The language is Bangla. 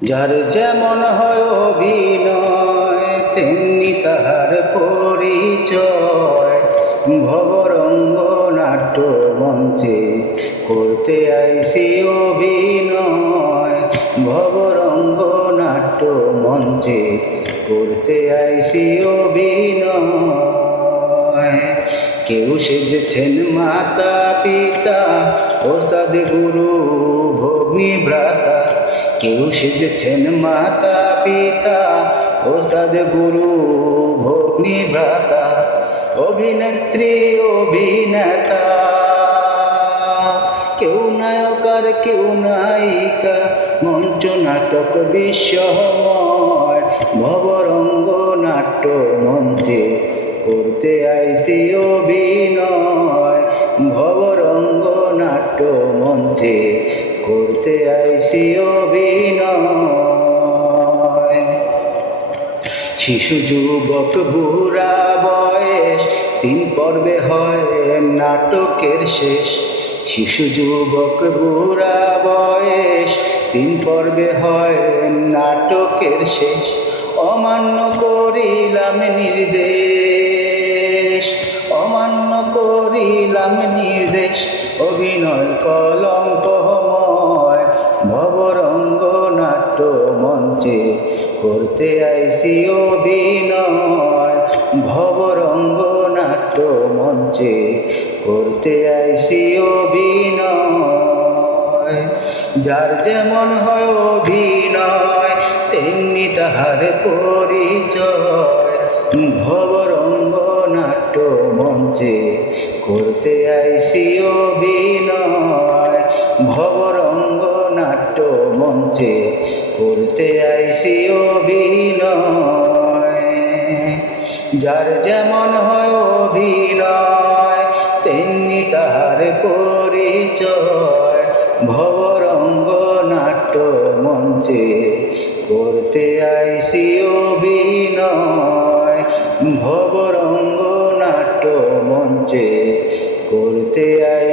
যার যেমন হয় অভিনয় তেমনি তাহার পরিচয়। ভবরঙ্গ নাট্য মঞ্চে করতে আইসি অভিনয়। ভবরঙ্গ নাট্য মঞ্চে করতে আইসি অভিনয়। কেউ সেজেছেন মাতা পিতা ওস্তাদ গুরু ভগ্নী ভ্রাতা। কেউ সেজেছেন মাতা পিতা ওস্তাদ গুরু ভগ্নী ভ্রাতা। অভিনেত্রী অভিনেতা কেউ নায়ক আর কেউ নায়িকা। মঞ্চ নাটক বিশ্বময় ভবরঙ্গ নাট্য মঞ্চে করতে আইসি অভিনয়। ভবরঙ্গ নাট্য মঞ্চে করতে আইসি অভিনয়। শিশু যুবক বুড়া বয়স 3 পর্বে হয় নাটকের শেষ। শিশু যুবক বুড়া বয়স 3 পর্বে হয় নাটকের শেষ। অমান্য করিলাম নির্দেশ, অমান্য করিলাম নির্দেশ। অভিনয় কলঙ্কময় ভবরঙ্গ নাট্য মঞ্চে করতে আইসি অভিনয়। ভবরঙ্গ নাট্য মঞ্চে করতে আইসি অভিনয়। যার যেমন হয় অভিনয় তেমনি তাহার পরিচয়। ভবরঙ্গ নাট্য মঞ্চে করতে আইসি অভিনয়। ভবরঙ্গ নাট্য মঞ্চে করতে আইসি অভিনয়। যার যেমন হয় অভিনয় তেমনি তাহার পরিচয়। ভবরঙ্গ নাট্য মঞ্চে করতে আইসি অভিনয়। ভবরঙ্গ নাট্য মঞ্চে করতে আই